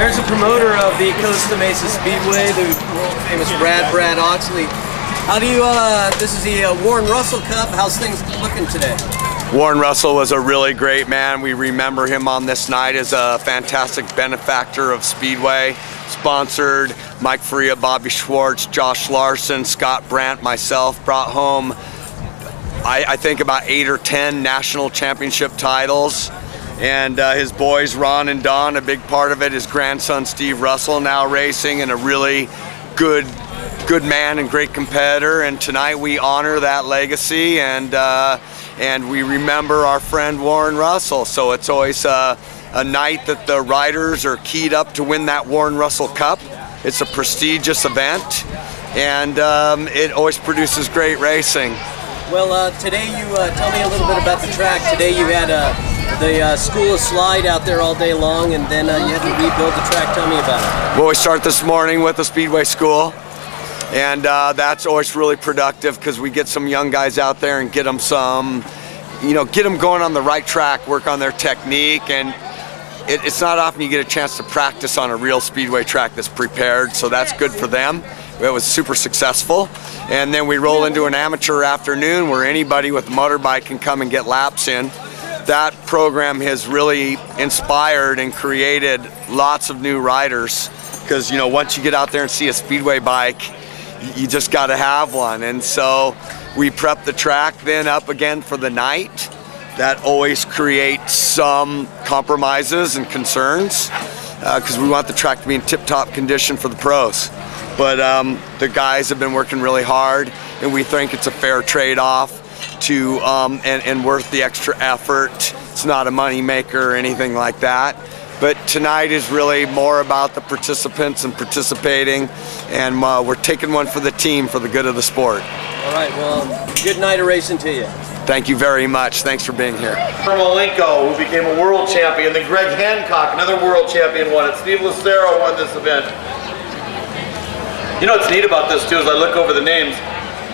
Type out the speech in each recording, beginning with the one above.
There's a promoter of the Costa Mesa Speedway, the world famous Brad Oxley. How do you, this is the Warren Russell Cup. How's things looking today? Warren Russell was a really great man. We remember him on this night as a fantastic benefactor of Speedway. Sponsored Mike Faria, Bobby Schwartz, Josh Larson, Scott Brandt, myself, brought home I think about 8 or 10 national championship titles. And his boys, Ron and Don, a big part of it. His grandson, Steve Russell, now racing, and a really good man and great competitor. And tonight we honor that legacy, and we remember our friend Warren Russell. So it's always a night that the riders are keyed up to win that Warren Russell Cup. It's a prestigious event, and it always produces great racing. Well, today you tell me a little bit about the track. Today you had the school of slide out there all day long, and then you had to rebuild the track. Tell me about it. Well, we start this morning with the Speedway school, and that's always really productive because we get some young guys out there and get them some, get them going on the right track, work on their technique, and it's not often you get a chance to practice on a real Speedway track that's prepared, so that's good for them. It was super successful. And then we roll into an amateur afternoon where anybody with a motorbike can come and get laps in. That program has really inspired and created lots of new riders, because once you get out there and see a Speedway bike, you just got to have one. And so we prep the track then up again for the night. That always creates some compromises and concerns because we want the track to be in tip-top condition for the pros. But the guys have been working really hard, and we think it's a fair trade-off to and worth the extra effort. It's not a money maker or anything like that. But tonight is really more about the participants and participating, and we're taking one for the team for the good of the sport. All right, well, good night of racing to you. Thank you very much. Thanks for being here. Malenko, who became a world champion, then Greg Hancock, another world champion, won it. Steve Lucero won this event. What's neat about this too, as I look over the names,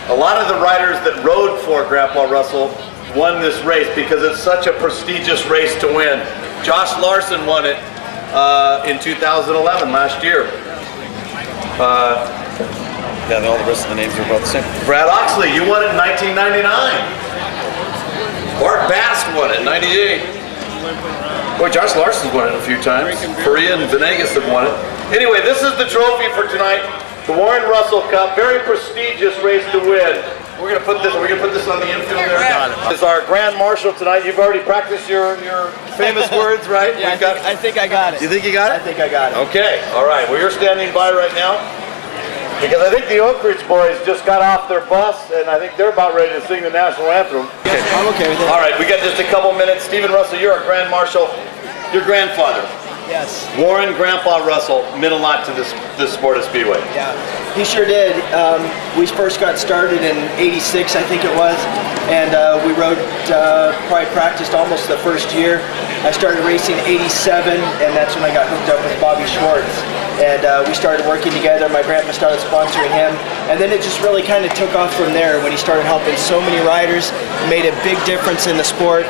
a lot of the riders that rode for Grandpa Russell won this race because it's such a prestigious race to win. Josh Larson won it in 2011, last year. Yeah, all the rest of the names are about the same. Brad Oxley, you won it in 1999. Bart Bast won it in 98. Boy, Josh Larson's won it a few times. Faria and Venegas have won it. Anyway, this is the trophy for tonight. The Warren Russell Cup, very prestigious race to win. We're gonna put this on the infield there. This is our Grand Marshal tonight. You've already practiced your famous words, right? Yeah, I think I got it. You think you got it? I think I got it. Okay, all right. Well, you're standing by right now because I think the Oak Ridge boys just got off their bus, and I think they're about ready to sing the national anthem. Okay. I'm okay with it. All right, we got just a couple minutes. Stephen Russell, you're our Grand Marshal. Your grandfather. Yes. Warren Grandpa Russell meant a lot to this sport of Speedway. Yeah, he sure did. We first got started in '86, I think it was, and we rode, probably practiced almost the first year. I started racing '87, and that's when I got hooked up with Bobby Schwartz. And we started working together. My grandpa started sponsoring him, and then it just really kind of took off from there when he started helping so many riders. It made a big difference in the sport,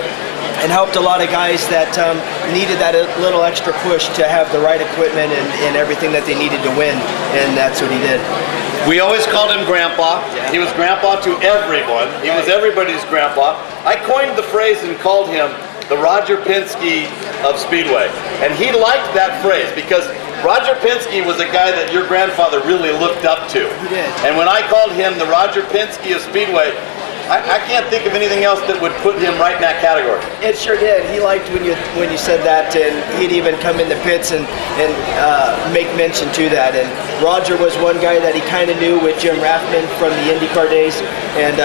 and helped a lot of guys that needed that little extra push to have the right equipment and everything that they needed to win, and that's what he did. We always called him Grandpa. Yeah. He was Grandpa to everyone. He was everybody's Grandpa. I coined the phrase and called him the Roger Penske of Speedway, and he liked that phrase because Roger Penske was a guy that your grandfather really looked up to. He did. And when I called him the Roger Penske of Speedway, I can't think of anything else that would put him right in that category. It sure did. He liked when you said that, and he'd even come in the pits and make mention to that. And Roger was one guy that he kind of knew with Jim Rathman from the IndyCar days, and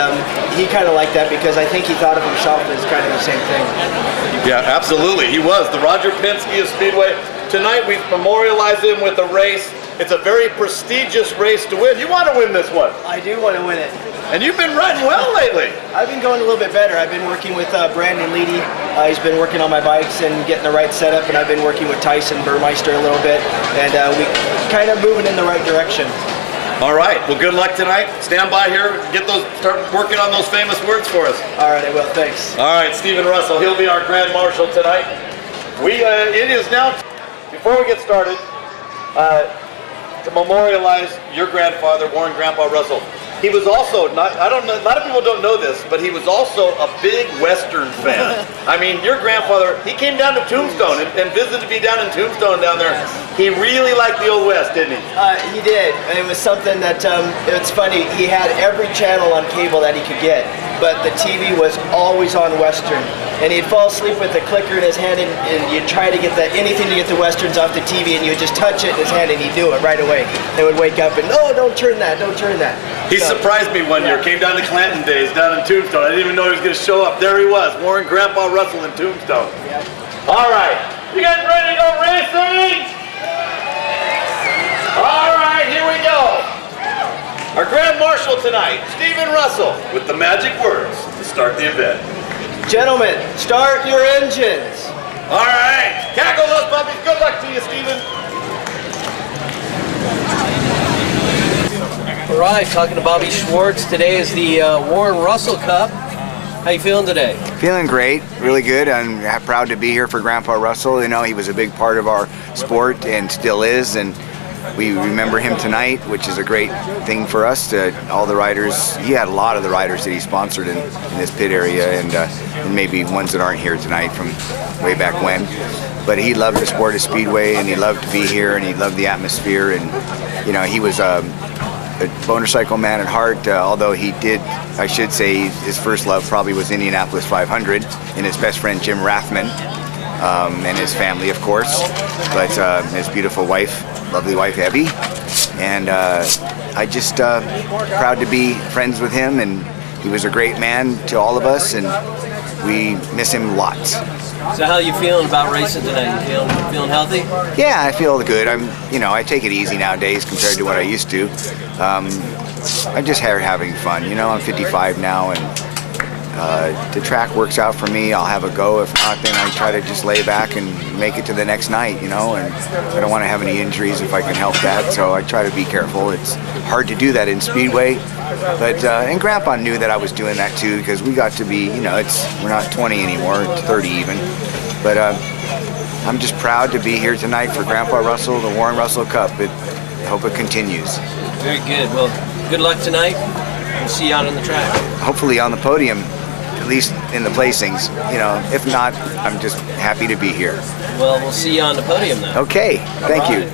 he kind of liked that because I think he thought of himself as kind of the same thing. Yeah, absolutely. He was the Roger Penske of Speedway. Tonight we've memorialized him with a race. It's a very prestigious race to win. You want to win this one. I do want to win it. And you've been riding well lately. I've been going a little bit better. I've been working with Brandon Leedy. He's been working on my bikes and getting the right setup, and I've been working with Tyson Burmeister a little bit, and we kind of moving in the right direction. All right. Well, good luck tonight. Stand by here. Start working on those famous words for us. All right, I will. Thanks. All right, Stephen Russell. He'll be our Grand Marshal tonight. It is now. Before we get started, to memorialize your grandfather, Warren Grandpa Russell. He was also, I don't know, a lot of people don't know this, but he was also a big Western fan. I mean, your grandfather, he came down to Tombstone and visited me down in Tombstone down there. He really liked the Old West, didn't he? He did. It was something that, it's funny, he had every channel on cable that he could get, but the TV was always on Western. And he'd fall asleep with the clicker in his hand, and you'd try to get anything to get the Westerns off the TV, and you'd just touch it in his hand, and he'd do it right away. They would wake up and, oh, don't turn that, don't turn that. He surprised me one year, came down to Clanton days, down in Tombstone. I didn't even know he was going to show up. There he was, Warren Grandpa Russell in Tombstone. Yeah. All right, you guys ready to go racing? All right, here we go. Our Grand Marshal tonight, Stephen Russell, with the magic words to start the event. Gentlemen, start your engines. All right, cackle those puppies. Good luck to you, Stephen. All right, talking to Bobby Schwartz. Today is the Warren Russell Cup. How you feeling today? Feeling great, really good. I'm proud to be here for Grandpa Russell. You know, he was a big part of our sport and still is, and we remember him tonight, which is a great thing for us. All the riders, he had a lot of the riders that he sponsored in this pit area, and maybe ones that aren't here tonight from way back when. But he loved the sport of Speedway, and he loved to be here, and he loved the atmosphere, and you know, he was a motorcycle man at heart, although he did, I should say, his first love probably was Indianapolis 500 and his best friend Jim Rathman, and his family, of course, but his beautiful wife, lovely wife Abby, and I just proud to be friends with him, and he was a great man to all of us, and we miss him lots. So how you feeling about racing tonight? You feeling healthy? Yeah, I feel good. I take it easy nowadays compared to what I used to. I'm just having fun. You know, I'm 55 now, and the track works out for me. I'll have a go. If not, then I try to just lay back and make it to the next night, you know, and I don't want to have any injuries if I can help that, so I try to be careful. It's hard to do that in Speedway, but and Grandpa knew that I was doing that too, because we got to be, you know, we're not 20 anymore, it's 30 even, but I'm just proud to be here tonight for Grandpa Russell, the Warren Russell Cup. I hope it continues. Very good. Well, good luck tonight. We'll see you out on the track. Hopefully on the podium, at least in the placings. You know, if not, I'm just happy to be here. Well, we'll see you on the podium then. Okay, thank you.